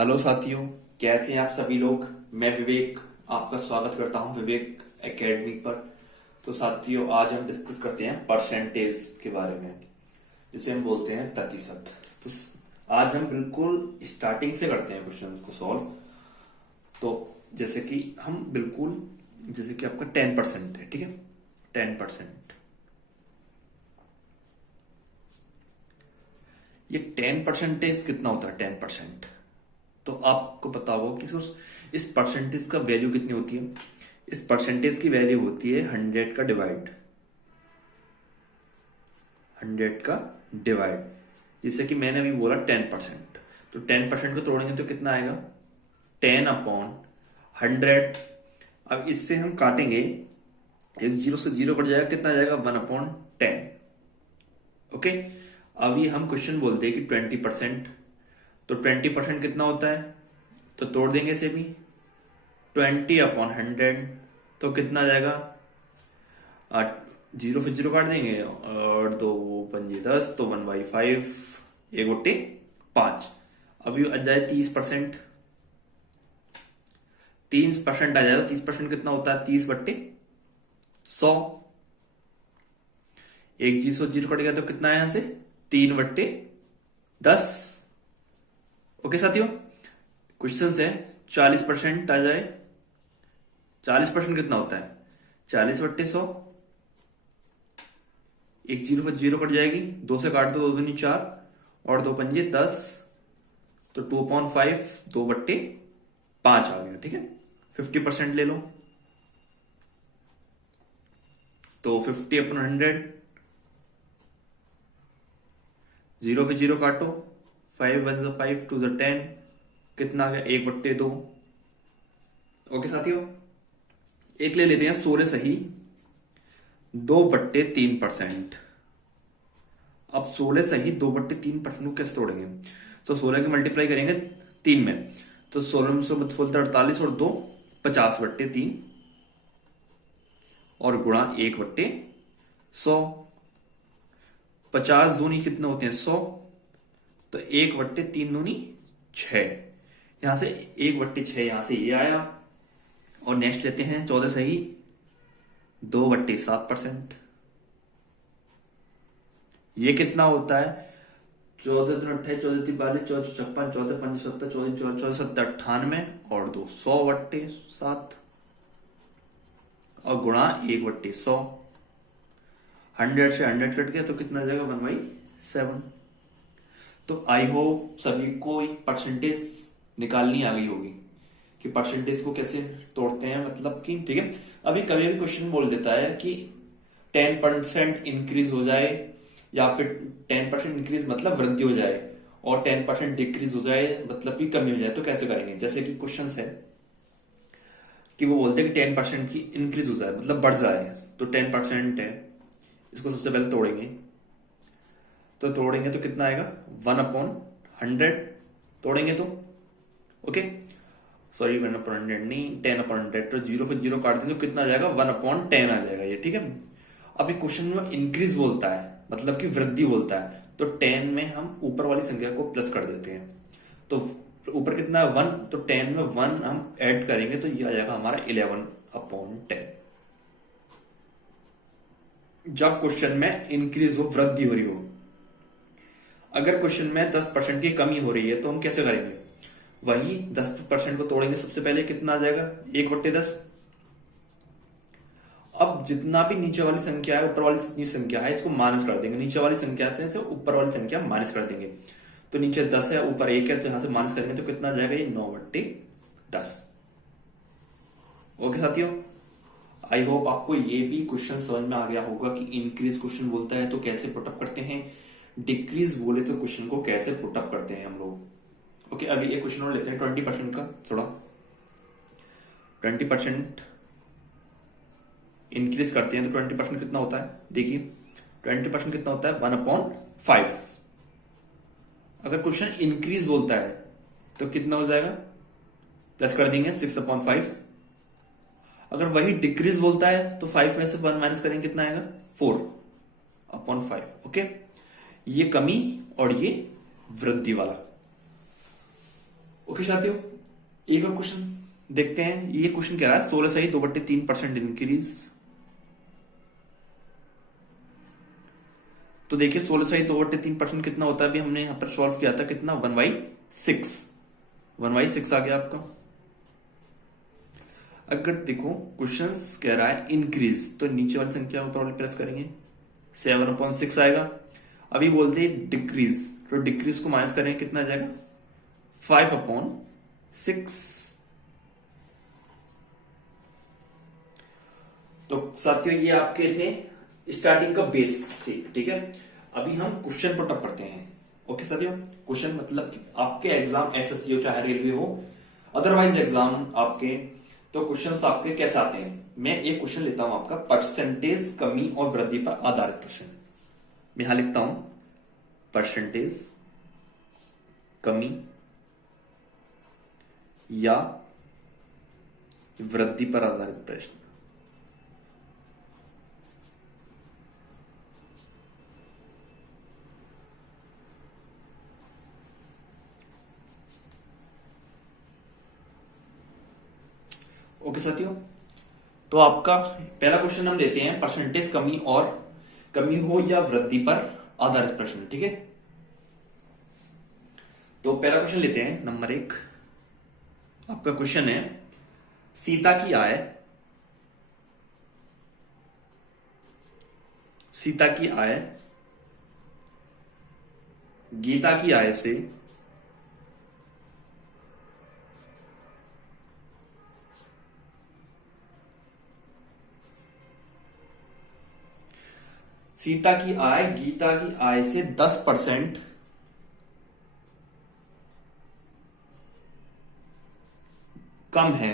Hello साथियों, कैसे हैं आप सभी लोग। मैं विवेक आपका स्वागत करता हूं विवेक एकेडमी पर। तो साथियों, आज हम डिस्कस करते हैं परसेंटेज के बारे में, जिसे हम बोलते हैं प्रतिशत। तो आज हम बिल्कुल स्टार्टिंग से करते हैं क्वेश्चंस को सॉल्व। तो जैसे कि हम बिल्कुल, जैसे कि आपका 10% है, ठीक है। 10%, ये 10% कितना होता है? 10%, तो आपको पता होगा कि इस परसेंटेज का वैल्यू कितनी होती है। इस परसेंटेज की वैल्यू होती है 100 का डिवाइड, 100 का डिवाइड। जैसे कि मैंने अभी बोला 10%, तो 10% को तोड़ेंगे तो कितना आएगा? 10/100। अब इससे हम काटेंगे, एक जीरो से जीरो कट जाएगा, कितना आ जाएगा? 1/10। ओके। अभी हम क्वेश्चन बोलते हैं कि 20%, तो 20% कितना होता है? तो तोड़ देंगे इसे भी, 20/100, तो कितना आ जाएगा? आठ, जीरो फिर जीरो काट देंगे और दो पंजे 10, तो 1/5, 1/5। अभी आ जाए 30%, 30% आ जाएगा। 30% कितना होता है? 30/100। एक जीरो जीरो कट गया तो कितना है? यहां से 3/10। ओके साथियों, क्वेश्चन है 40% आ जाए। 40% कितना होता है? 40/100। एक जीरो पर जीरो कट जाएगी, दो से काट दो, दो दूनी 4 और दो पंजे 10, तो 2/5, 2/5 आ गया, ठीक है। 50% ले लो, तो 50/100। जीरो पे जीरो काटो, 5 1 5 2 10, कितना आ गया? 1/2। ओके साथियों, एक ले लेते हैं 16 सही 2/3%। अब 16 सही 2/3% को कैसे तोड़ेंगे? तो 16 की मल्टीप्लाई करेंगे 3 में, तो 16 में से बोलते 48 और 2 50/3 और गुणा 1/100। 50 दूनी कितने होते हैं? 100, तो 1/3 दूनी 6। यहां से 1/6, यहां से ये आया। और नेक्स्ट लेते हैं 14 सही 2/7%। ये कितना होता है? 14 दूनी 28, 14 3 42, 14 56, 14 5 70, 14 14 7 98 और 200/7 और गुणा 1/100। 100 से 100 कट गया तो कितना आ जाएगा? 1/7। तो आई होप सभी को परसेंटेज निकालनी आ गई होगी कि परसेंटेज को कैसे तोड़ते हैं, मतलब कि ठीक है। अभी कभी भी क्वेश्चन बोल देता है कि 10% इंक्रीज हो जाए, या फिर 10% इंक्रीज मतलब वृद्धि हो जाए, और 10% डिक्रीज हो जाए मतलब कि कमी हो जाए, तो कैसे करेंगे? जैसे कि क्वेश्चन है कि वो बोलते हैं कि 10% की इंक्रीज हो जाए मतलब बढ़ जाए, तो 10% है, इसको सबसे पहले तोड़ेंगे। तो तोड़ेंगे तो कितना आएगा? 1/100 तोड़ेंगे तो, ओके। सॉरी, 1/100 नहीं, 10/100। तो जीरो फिर जीरो काट देंगे तो कितना आ जाएगा? 1/10 आ जाएगा ये, ठीक है। अभी क्वेश्चन में इंक्रीज बोलता है, मतलब कि वृद्धि बोलता है, तो 10 में हम ऊपर वाली संख्या को प्लस कर देते हैं। तो ऊपर कितना है? 1, तो 10 में 1 हम ऐड करेंगे तो ये आ जाएगा हमारा 11/10। जब क्वेश्चन में इंक्रीज हो, वृद्धि हो रही हो। अगर क्वेश्चन में 10% की कमी हो रही है तो हम कैसे करेंगे? वही 10% को तोड़ेंगे सबसे पहले, कितना आ जाएगा? 1/10। अब जितना भी नीचे वाली संख्या है, ऊपर वाली जितनी संख्या है, इसको माइनस कर देंगे। नीचे वाली संख्या से ऊपर वाली संख्या माइनस कर देंगे, तो नीचे 10 है, ऊपर 1 है, तो यहां से माइनस करेंगे तो कितना आ जाएगा? ये 9/10। ओके साथियों, आई होप आपको ये भी क्वेश्चन समझ में आ गया होगा कि इंक्रीज क्वेश्चन बोलता है तो कैसे पुटअप करते हैं, डिक्रीज बोले तो क्वेश्चन को कैसे पुटअप करते हैं हम लोग। ओके, अभी एक क्वेश्चन और लेते हैं 20% का। थोड़ा 20% इंक्रीज करते हैं तो 20% कितना होता है? देखिए 20% कितना होता है? 1/5। अगर क्वेश्चन इंक्रीज बोलता है तो कितना हो जाएगा? प्लस कर देंगे 6/5। अगर वही डिक्रीज बोलता है तो 5 में से 1 माइनस करेंगे, कितना आएगा? 4/5। ओके, ये कमी और ये वृद्धि वाला। ओके साथियों, एक और क्वेश्चन देखते हैं। ये क्वेश्चन कह रहा है 16 सही 2/3% इंक्रीज। तो देखिए 16 सही 2/3% कितना होता है, अभी हमने यहां पर सॉल्व किया था, कितना 1/6। 1/6 आ गया आपका। अगर देखो क्वेश्चन कह रहा है इंक्रीज, तो नीचे वाली संख्या ऊपर प्रेस करेंगे, 7/6 आएगा। अभी बोलते हैं डिक्रीज, तो डिक्रीज को माइनस करेंगे, कितना आ जाएगा 5/6। तो साथियों ये आपके थे स्टार्टिंग का बेसिक, ठीक है। अभी हम क्वेश्चन पुटअप करते हैं। ओके साथियों, क्वेश्चन मतलब कि आपके एग्जाम एसएससी हो चाहे रेलवे हो, अदरवाइज एग्जाम आपके, तो क्वेश्चंस आपके कैसे आते हैं। मैं एक क्वेश्चन लेता हूं आपका, परसेंटेज कमी और वृद्धि पर आधारित प्रश्न। मैं यहां लिखता हूं परसेंटेज कमी या वृद्धि पर आधारित प्रश्न। ओके साथियों, तो आपका पहला क्वेश्चन हम लेते हैं, परसेंटेज कमी और कमी हो या वृद्धि पर आधारित प्रश्न, ठीक है। तो पहला क्वेश्चन लेते हैं, नंबर 1। आपका क्वेश्चन है, सीता की आय, सीता की आय गीता की आय से सीता की आय गीता की आय से 10% कम है।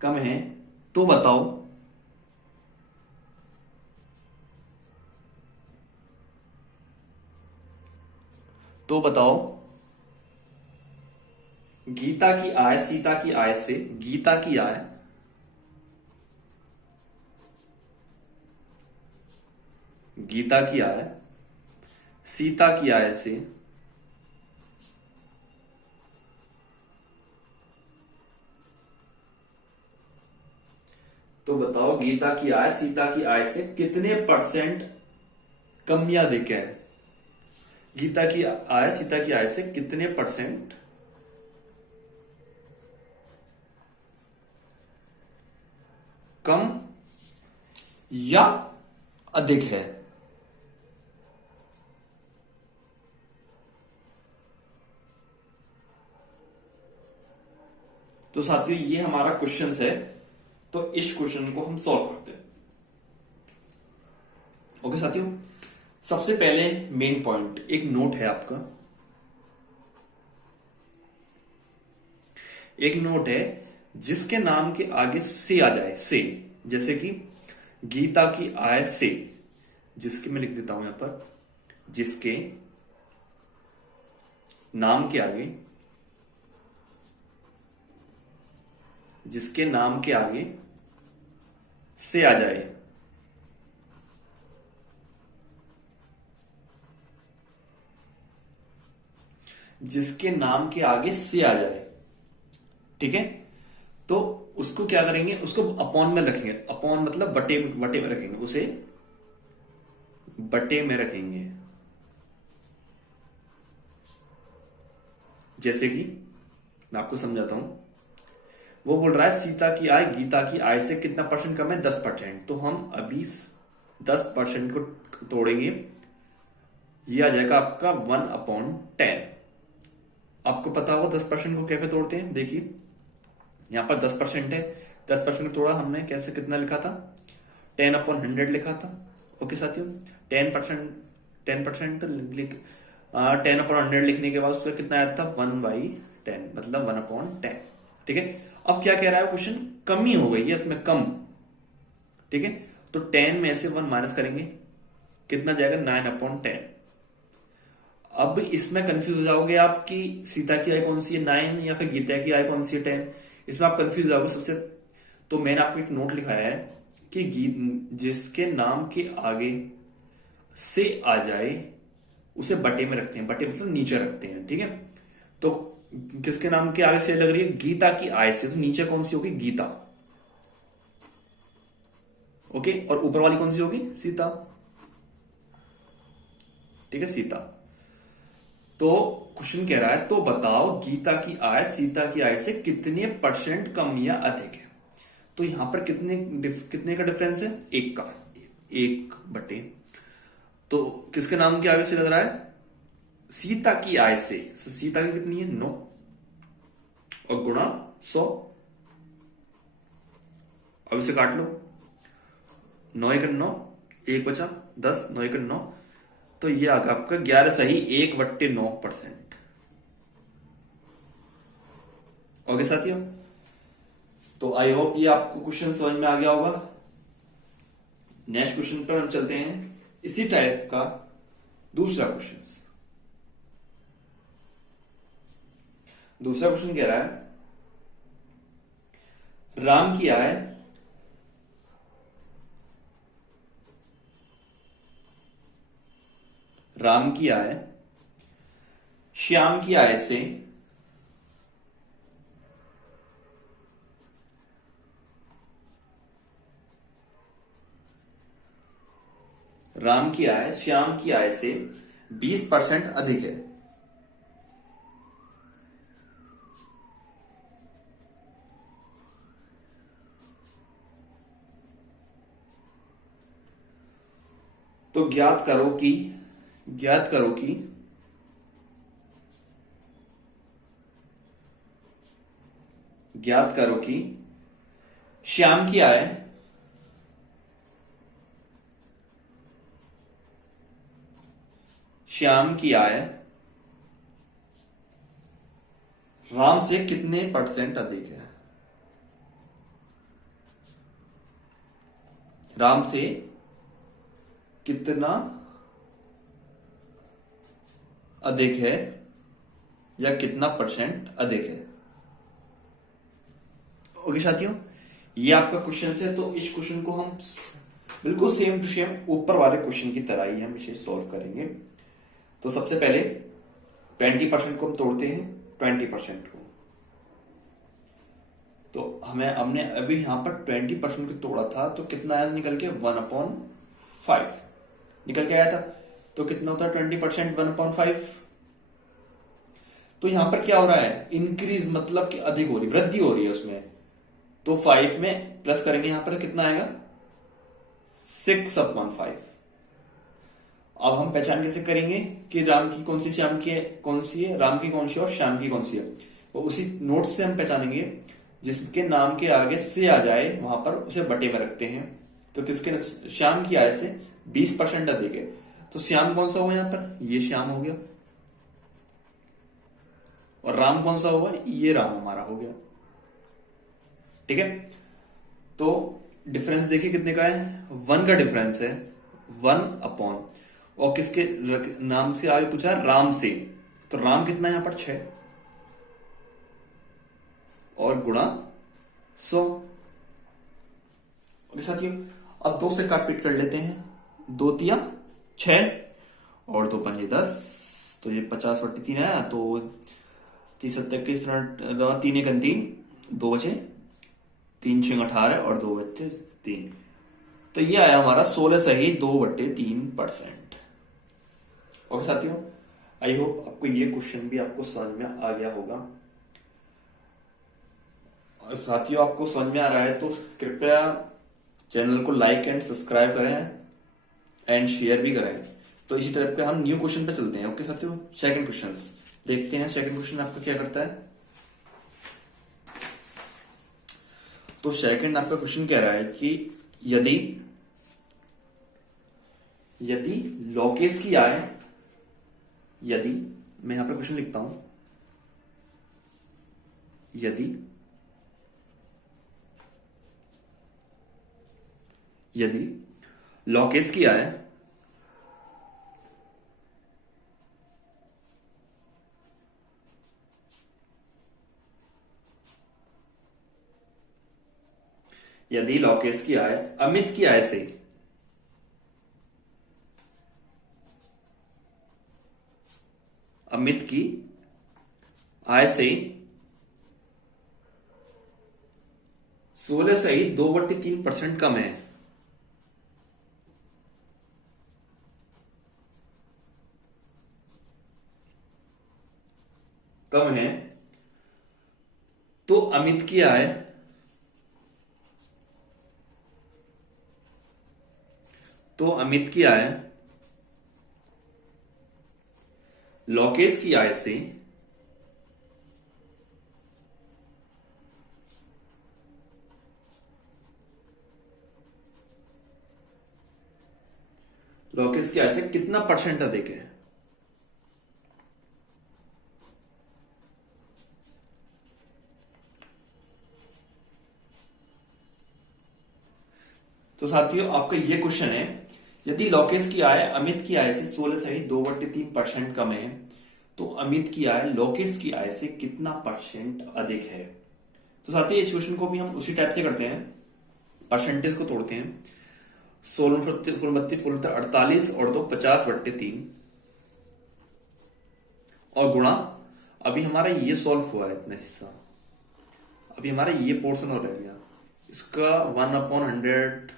कम है तो बताओ गीता की आय सीता की आय से, गीता की आय गीता की आय सीता की आय से तो बताओ गीता की आय सीता की आय से कितने परसेंट कम या अधिक है। गीता की आय सीता की आय से कितने परसेंट कम या अधिक है। तो साथियों ये हमारा क्वेश्चन है, तो इस क्वेश्चन को हम सॉल्व करते हैं। ओके साथियों, सबसे पहले मेन पॉइंट, एक नोट है आपका, एक नोट है जिसके नाम के आगे से आ जाए, से, जैसे कि गीता की आय से, जिसके मैं लिख देता हूं यहां पर, जिसके नाम के आगे, जिसके नाम के आगे से आ जाए, जिसके नाम के आगे से आ जाए, ठीक है। तो उसको क्या करेंगे, उसको अपॉन में रखेंगे, अपॉन मतलब बटे बटे में रखेंगे, उसे बटे में रखेंगे। जैसे कि मैं आपको समझाता हूं, वो बोल रहा है सीता की आय गीता की आय से कितना परसेंट कम है, 10%। तो हम अभी 10% को तोड़ेंगे, ये आ जाएगा आपका 1/10। आपको पता होगा 10% को कैसे तोड़ते हैं, देखिए यहां पर 10% है, 10% को तोड़ा हमने कैसे, कितना लिखा था, 10/100 लिखा था। ओके साथियों, 10% 10% लिख 10/100 लिखने के बाद उसका कितना आया था, 1/10, मतलब 1/10, ठीक है। अब क्या कह रहा है क्वेश्चन, कमी हो गई है इसमें, कम, ठीक है। तो 10 में से 1 माइनस करेंगे, कितना जाएगा 9/10। अब इसमें कंफ्यूज हो जाओगे आप कि सीता की आय कौन सी है 9 या फिर गीता की आय कौन सी है 10, इसमें आप कंफ्यूज हो जाओगे सबसे। तो मैंने आपको एक नोट लिखाया है कि जिसके नाम के आगे से आ जाए उसे बटे में रखते हैं, बटे मतलब नीचे रखते हैं, ठीक है। तो किसके नाम के आगे से लग रही है, गीता की आय से, तो नीचे कौन सी होगी, गीता, ओके, और ऊपर वाली कौन सी होगी, सीता, ठीक है, सीता। तो क्वेश्चन कह रहा है तो बताओ गीता की आय सीता की आय से कितने परसेंट कम या अधिक है। तो यहां पर कितने का डिफरेंस है, एक का, एक बटे, तो किसके नाम के आगे से लग रहा है, सीता की आय से, तो सीता की कितनी है, 9, और गुणा 100, अब इसे काट लो, 9 × 9, एक बचा 10, 9 × 9, तो ये आ गया आपका 11 सही 1/9%। ओके साथियों, तो आई होप ये आपको क्वेश्चन समझ में आ गया होगा। नेक्स्ट क्वेश्चन पर हम चलते हैं, इसी टाइप का दूसरा क्वेश्चन। दूसरा क्वेश्चन कह रहा है राम की आय श्याम की आय से राम की आय श्याम की आय से 20% अधिक है। तो ज्ञात करो कि श्याम की आय राम से कितने परसेंट अधिक है, राम से कितना अधिक है या कितना परसेंट अधिक है। ओके साथियों, ये आपका क्वेश्चन है। तो इस क्वेश्चन को हम बिल्कुल सेम टू सेम ऊपर वाले क्वेश्चन की तरह ही हम इसे सॉल्व करेंगे। तो सबसे पहले 20% को हम तोड़ते हैं, 20% को, तो हमने अभी यहां पर 20% को तोड़ा था, तो कितना आया निकल के 1/5 निकल के आया था। तो कितना होता है 20%, 1/5। तो यहां पर क्या हो रहा है, इंक्रीज मतलब कि अधिक हो रही, वृद्धि हो रही है उसमें। तो 5 में प्लस करेंगे, यहां पर कितना आएगा 6/5। अब हम पहचान कैसे करेंगे कि राम की कौन सी, श्याम की कौन सी है, राम की कौन सी और श्याम की कौन सी है। तो उसी नोट से हम पहचानेंगे, जिसके नाम के आगे से आ जाए वहां पर उसे बटे में रखते हैं। तो किसके, श्याम की आय से 20% अधिक है, तो श्याम कौन सा हुआ यहां पर, ये श्याम हो गया, और राम कौन सा हुआ, ये राम हमारा हो गया, ठीक है। तो डिफरेंस देखिए कितने का है, 1 का डिफरेंस है, 1 और किसके नाम से आगे पूछा, राम से, तो राम कितना है यहां पर 6, और गुणा 100। ओके साथियों, अब 2 से काट पीट कर लेते हैं, 2 तिया 6 और 2 पंजे 10, तो ये 50/3 आया, तो 30/21, 3 1 3, 2 बचे, 3 6 18 और 2 बचे 3, तो ये आया हमारा 16 सही 2/3%। ओके साथियों, आई होप आपको ये क्वेश्चन भी आपको समझ में आ गया होगा। और साथियों, आपको समझ में आ रहा है तो कृपया चैनल को लाइक एंड सब्सक्राइब करें एंड शेयर भी करें। तो इसी तरह पे हम न्यू क्वेश्चन पे चलते हैं। ओके साथियों, सेकंड क्वेश्चन देखते हैं। सेकंड क्वेश्चन आपका क्या करता है, तो सेकंड आपका क्वेश्चन कह रहा है कि यदि लोकेश की आय, यदि, मैं यहां पर क्वेश्चन लिखता हूं, यदि लोकेश की आय अमित की आय से अमित की आय से 16.2/3% कम है। कम है तो अमित की आय लोकेश की आय से कितना परसेंट अधिक है। तो साथियों आपका ये क्वेश्चन है, यदि लोकेश की आय अमित की आय से 16.2/3% कम है तो अमित की आय लोकेश की आय से कितना परसेंट अधिक है। तो साथियों इस क्वेश्चन को भी हम उसी टाइप से करते हैं, परसेंटेज को तोड़ते हैं। 16 फुल 32 फुल 48 और 2 50/3 और गुणा, अभी हमारा ये सॉल्व हुआ है इतना हिस्सा, अभी हमारा ये पोर्शन और रह गया, इसका 1/100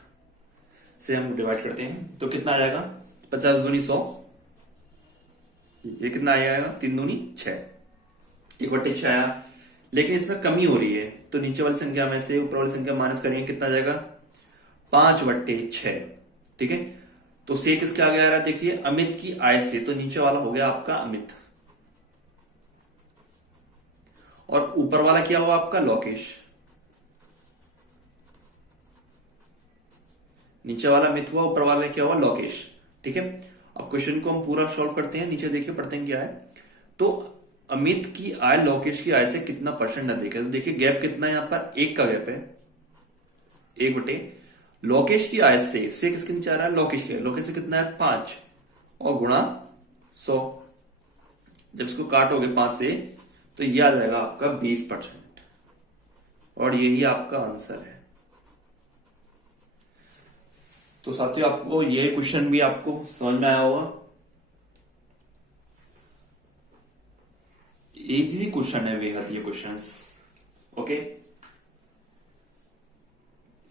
से हम डिवाइड करते हैं तो कितना आ जाएगा 50 दूनी 100, ये कितना आ जाएगा 3 दूनी 6, 1/6 आया। लेकिन इसमें कमी हो रही है तो नीचे वाली संख्या में से ऊपर वाली संख्या माइनस करेंगे, कितना आ जाएगा 5/6। ठीक है, तो से किसके आगे आ रहा है देखिए, अमित की आय से, तो नीचे वाला हो गया आपका अमित और ऊपर वाला क्या हुआ आपका लोकेश। नीचे वाला अमित हुआ, ऊपर वाला क्या हुआ लोकेश। ठीक है, अब क्वेश्चन को हम पूरा सॉल्व करते हैं। नीचे देखिए पढ़ते हैं क्या है, तो अमित की आय लोकेश की आय से कितना परसेंट अधिक है। तो देखिए गैप कितना है, यहां पर 1 का गैप है, 1/, लोकेश की आय से किसके नीचे आ रहा है, लोकेश की, लोकेश से कितना है 5 और गुणा 100। जब इसको काटोगे 5 से तो यह आ जाएगा आपका 20% और यही आपका आंसर है। तो साथियों आपको ये क्वेश्चन भी आपको समझ में आया होगा, इजी क्वेश्चन है बेहद ये क्वेश्चंस। ओके,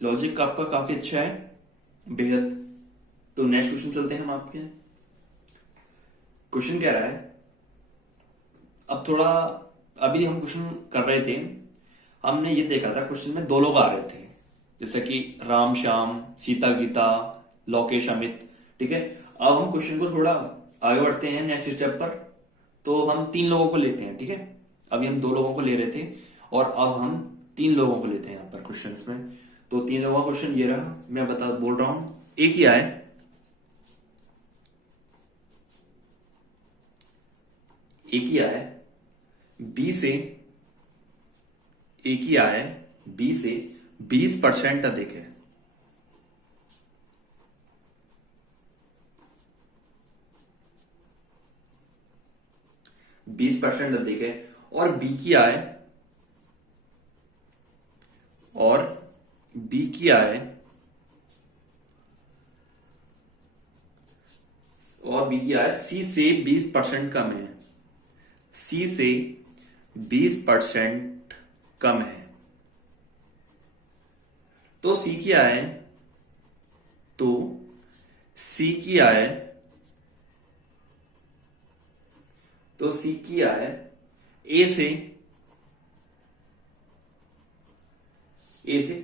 लॉजिक आपका काफी अच्छा है बेहद। तो नेक्स्ट क्वेश्चन चलते हैं हम आपके। क्वेश्चन कह रहा है, अब थोड़ा, अभी हम क्वेश्चन कर रहे थे, हमने ये देखा था क्वेश्चन में 2 लोग आ रहे थे, जैसे कि राम श्याम, सीता गीता, लोकेश अमित। ठीक है, अब हम क्वेश्चन को थोड़ा आगे बढ़ते हैं नेक्स्ट स्टेप पर, तो हम 3 लोगों को लेते हैं। ठीक है, अभी हम 2 लोगों को ले रहे थे और अब हम 3 लोगों को लेते हैं यहाँ पर क्वेश्चन में। तो 3 लोगों का क्वेश्चन ये रहा, मैं बोल रहा हूं, एक ही आए, बी से, एक ही आए बी से 20% अधिक है। % अधिक है और बी की आय, सी से 20% कम है, सी से 20% कम है। तो सी की आय, ए से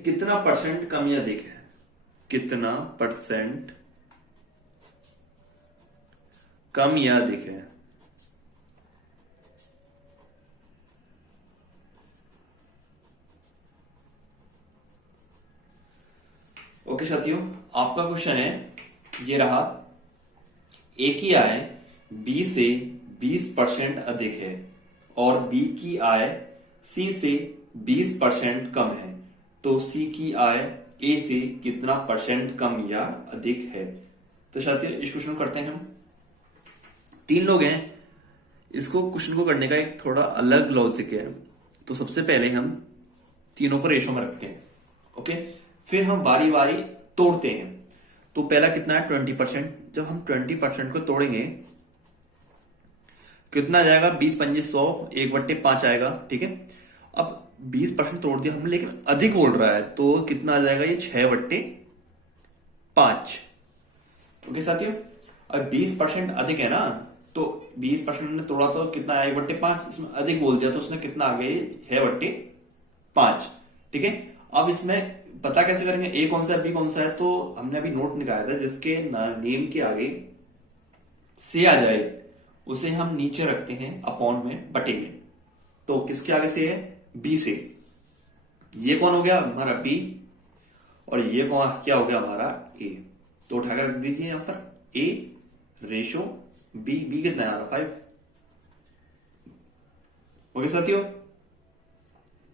कितना % कम या अधिक है, कितना % कम या अधिक है। ओके साथियों, आपका क्वेश्चन है ये रहा, ए की आय बी से 20% अधिक है और बी की आय सी से 20% कम है, तो सी की आय ए से कितना % कम या अधिक है। तो साथियों इस क्वेश्चन को करते हैं हम, 3 लोग हैं, इसको क्वेश्चन को करने का एक थोड़ा अलग लॉजिक है। तो सबसे पहले हम तीनों को रेशो में रखते हैं। ओके, फिर हम बारी बारी तोड़ते हैं। तो पहला कितना है 20%, जब हम 20% को तोड़ेंगे कितना जाएगा, 20 25 100, 1/5 आएगा, ठीक है। अब 20% तोड़ दिया हमने, लेकिन अधिक बोल रहा है तो कितना आ जाएगा, ये 6/5। ओके साथियों, और 20% अधिक है ना, तो 20% ने तोड़ा तो कितना आया, 1/5। इसमें अधिक बोल दिया तो उसने कितना आ गया, 6/5, ठीक है। अब इसमें पता कैसे करेंगे ए कौन सा है बी कौन सा है, तो हमने अभी नोट निकाला था, जिसके नेम के आगे से आ जाए उसे हम नीचे रखते हैं अपॉन में, बटे में। तो किसके आगे से है, बी से। ये कौन हो गया हमारा बी, और ये कौन क्या हो गया हमारा ए। तो उठाकर रख दीजिए यहां पर ए रेशो बी। बी कितना है हमारा 5। ओके साथियों,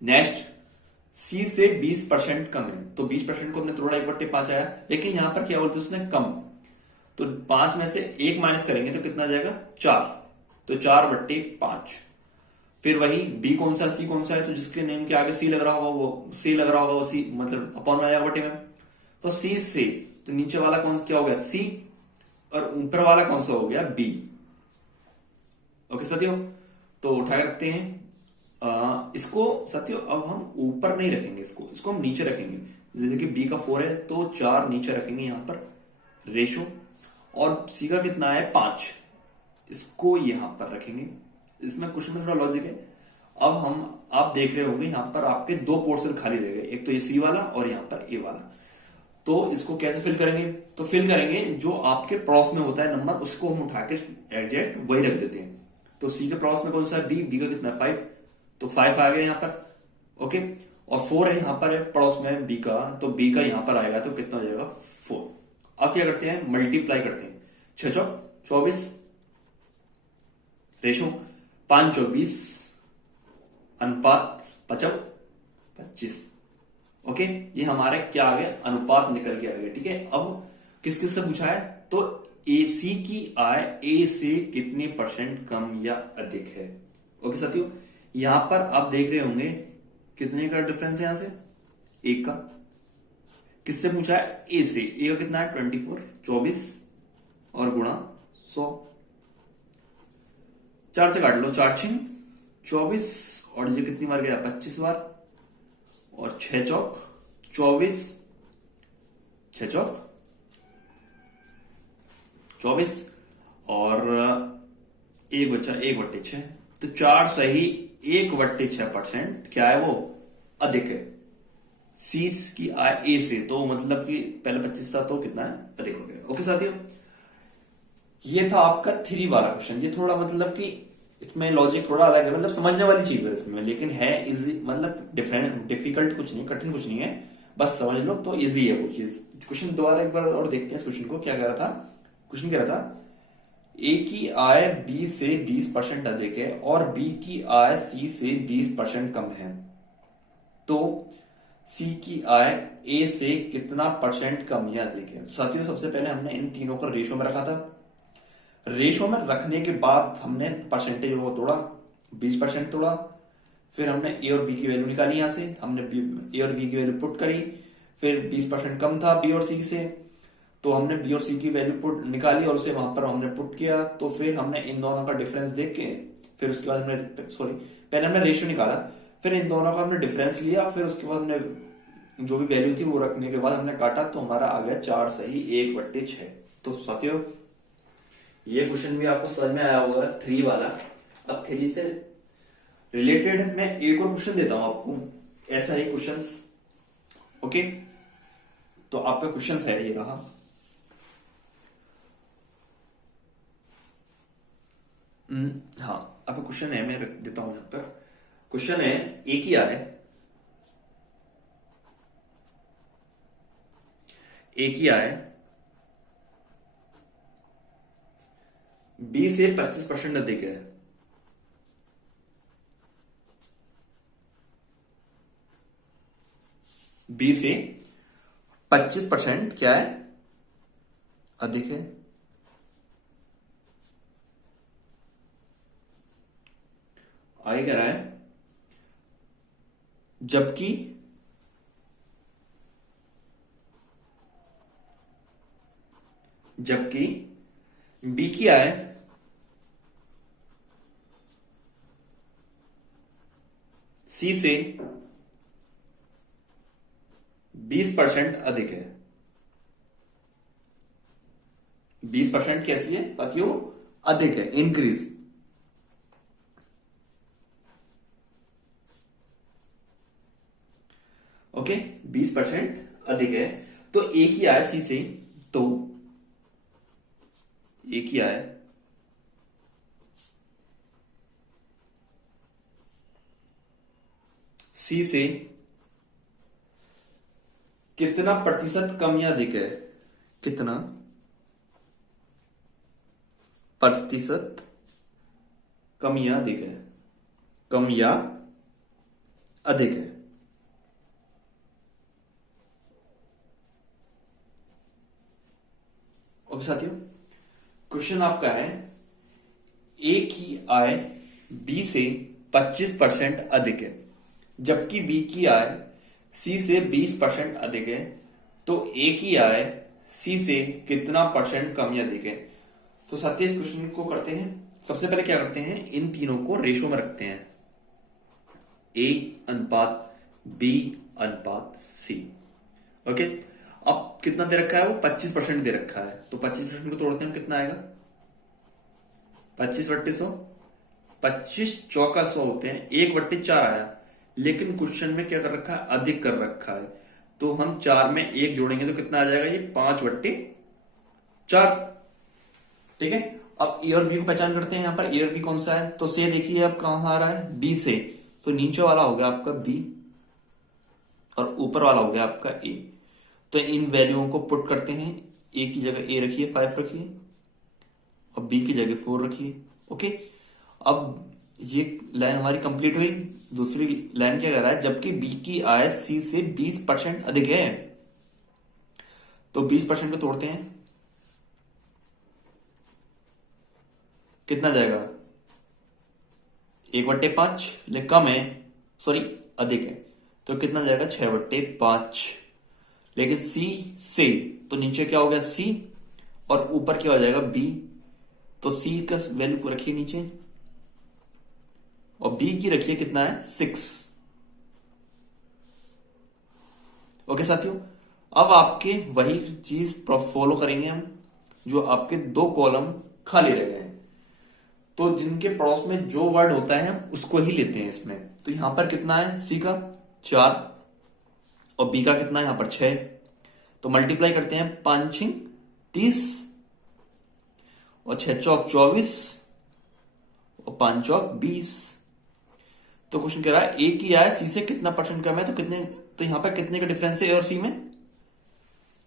नेक्स्ट सी से 20% कम है, तो 20% को हमने तोड़ा, 1/5 आया, लेकिन यहां पर क्या बोलते हैं उसने कम। तो 5 में से 1 माइनस करेंगे तो कितना जाएगा, 4। तो 4/5। फिर वही बी कौन सा सी कौन सा है, तो जिसके नेम के आगे सी लग रहा होगा वो सी लग रहा होगा, वो सी मतलब अपॉन में आएगा बटे में। तो सी से, तो नीचे वाला कौन क्या हो गया सी, और ऊपर वाला कौन सा हो गया बी। ओके साथियों, तो उठा के रखते हैं इसको साथियों। अब हम ऊपर नहीं रखेंगे, इसको हम नीचे रखेंगे। जैसे कि बी का 4 है तो 4 नीचे रखेंगे यहां पर रेशो, और सी का कितना है 5, इसको यहां पर रखेंगे। इसमें क्वेश्चन में थोड़ा लॉजिक है। अब हम आप देख रहे होंगे यहां पर आपके 2 पोर्शन खाली रह गए, एक तो ये सी वाला और यहां पर ए वाला। तो इसको कैसे फिल करेंगे, तो फिल करेंगे जो आपके पड़ोस में होता है नंबर, उसको हम उठा के एग्जैक्ट वही रख देते हैं। तो सी के पड़ोस में कौन सा है बी, बी का कितना है 5, तो 5 आ गया यहां पर। ओके, और 4 है यहां पर है पड़ोस में बी का, तो बी का यहां पर आएगा तो कितना हो जाएगा 4। अब क्या करते हैं, मल्टीप्लाई करते हैं। 6 चौक 24 रेशो 5 चौक 20 अनुपात 25। ओके, ये हमारे क्या आ गया, अनुपात निकल के आ गया, ठीक है। अब किस किस से पूछा है, तो ए सी की आय ए से कितने % कम या अधिक है। ओके साथियों, यहां पर आप देख रहे होंगे कितने का डिफरेंस है, यहां से 1 का। किससे पूछा है, ए से। ए का कितना है 24, 24 और गुणा 100। 4 से काट लो, 4 छिंग 24, और ये कितनी बार गया 25 बार, और 6 चौक 24, 6 चौक 24, और 1 बचा 1/6। तो 4 सही 1/6% क्या है वो अधिक है सीस की आय ए से। तो मतलब कि पहले 25 था तो कितना है अधिक हो गया। ओके साथियों, ये था आपका 3 वाला क्वेश्चन। ये थोड़ा मतलब कि इसमें लॉजिक थोड़ा अलग है, मतलब समझने वाली चीज है इसमें, लेकिन है इजी, मतलब डिफरेंट डिफिकल्ट कुछ नहीं, कठिन कुछ नहीं है, बस समझ लो तो इजी है वो चीज। क्वेश्चन दोबारा एक बार और देखते हैं इस क्वेश्चन को, क्या कह रहा था। क्वेश्चन कह रहा था ए की आय बी से 20% अधिक है और बी की आय सी से 20% कम है, तो सी की आय ए से कितना % कम या अधिक है। साथियों, सबसे पहले हमने इन तीनों को रेशो में रखा था। रेशो में रखने के बाद हमने परसेंटेज वो तोड़ा, 20% तोड़ा। फिर हमने ए और बी की वैल्यू निकाली, यहां से हमने ए और बी की वैल्यू पुट करी। फिर 20% कम था बी और सी से, तो हमने बी और सी की वैल्यू पुट निकाली और उसे वहां पर हमने पुट किया। तो फिर हमने इन दोनों का डिफरेंस देख के, फिर उसके बाद हमने पहले हमने रेशियो निकाला, फिर इन दोनों का हमने डिफरेंस लिया, फिर उसके बाद हमने जो भी वैल्यू थी वो रखने के बाद हमने काटा, तो हमारा आ गया 4 सही 1/6। तो साथियों, ये क्वेश्चन भी आपको समझ में आया होगा 3 वाला। अब 3 से रिलेटेड मैं एक और क्वेश्चन देता हूं आपको, ऐसा ही क्वेश्चन। ओके, तो आपका क्वेश्चन है ये रहा। हाँ, आपका क्वेश्चन है, मैं रख देता हूं यहां पर। क्वेश्चन है ए की आय, ए की आय बी से 25% अधिक है। बी से 25% क्या है अधिक है। आगे कह रहा है जबकि बी की आय सी से 20% अधिक है। 20% कैसी है साथियों? अधिक है, इंक्रीज। ओके, 20% अधिक है। तो ए की आय सी से, तो ए की आय सी से कितना प्रतिशत कम या अधिक है? कितना प्रतिशत कम या अधिक है? कम या अधिक है। ओके साथियों, क्वेश्चन आपका है ए की आय बी से 25% अधिक है, जबकि बी की आय सी से 20% अधिक है, तो ए की आय सी से कितना परसेंट कम या अधिक है? तो साथियों इस क्वेश्चन को करते हैं। सबसे पहले क्या करते हैं, इन तीनों को रेशो में रखते हैं, ए अनुपात बी अनुपात सी। ओके, अब कितना दे रखा है? वो 25% दे रखा है, तो 25% को तोड़ते हैं, कितना आएगा? 25/100, 25 चौका 100 होते हैं, 1/4 आया। लेकिन क्वेश्चन में क्या कर रखा है? अधिक कर रखा है, तो हम 4 में 1 जोड़ेंगे तो कितना आ जाएगा? ये 5/4। ठीक है, अब ए और बी को पहचान करते हैं। यहां पर ए और बी कौन सा है? तो से देखिए अब कहां आ रहा है? बी से, तो नीचे वाला हो गया आपका बी और ऊपर वाला हो गया आपका ए। तो इन वैल्यूओं को पुट करते हैं। ए की जगह ए रखिए, 5 रखिए, और बी की जगह 4 रखिए। ओके, अब ये लाइन हमारी कंप्लीट हुई। दूसरी लाइन क्या कह रहा है? जबकि बी की आय सी से 20% अधिक है, तो 20% को तोड़ते हैं, कितना जाएगा? 1/5, लेकिन कम है, सॉरी अधिक है, तो कितना जाएगा? 6/5। लेकिन सी से, तो नीचे क्या हो गया? सी, और ऊपर क्या हो जाएगा? बी। तो सी का वैल्यू को रखिए नीचे, और बी की रखिए कितना है? 6। ओके साथियों, अब आपके वही चीज फॉलो करेंगे हम, जो आपके 2 कॉलम खाली रह गए हैं। तो जिनके पड़ोस में जो वर्ड होता है हम उसको ही लेते हैं इसमें। तो यहां पर कितना है? सी का 4, और बी का कितना है? यहां पर 6। तो मल्टीप्लाई करते हैं, 5 × 30, और 6 चौक 24, और 5 चौक 20। तो क्वेश्चन कह रहा है ए की आय सी से कितना परसेंट कम है, तो कितने? तो यहां पर कितने का डिफरेंस है ए और सी में?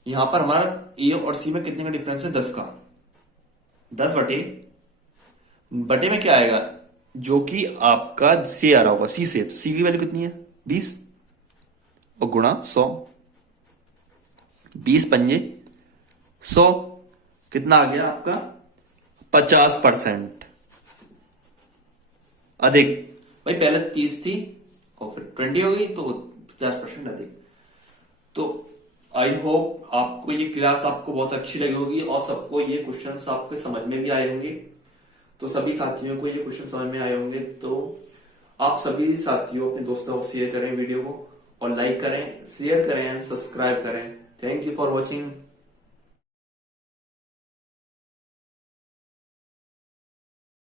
यहां पर हमारा ए और सी में कितने का डिफरेंस है? 10 का। 10 बटे में क्या आएगा? जो कि आपका से आ रहा होगा सी से, तो सी की वैल्यू कितनी है? 20, और गुणा 100। 20 पंजे 100, कितना आ गया आपका? 50% अधिक। भाई पहले 30 थी और फिर 20 हो गई, तो 50% अधिक। तो आई होप आपको ये क्लास आपको बहुत अच्छी लगी होगी, और सबको ये क्वेश्चंस आपके समझ में भी आए होंगे। तो सभी साथियों को ये क्वेश्चन समझ में आए होंगे। तो आप सभी साथियों अपने दोस्तों को शेयर करें वीडियो को, और लाइक करें, शेयर करें एंड सब्सक्राइब करें। Thank you for watching.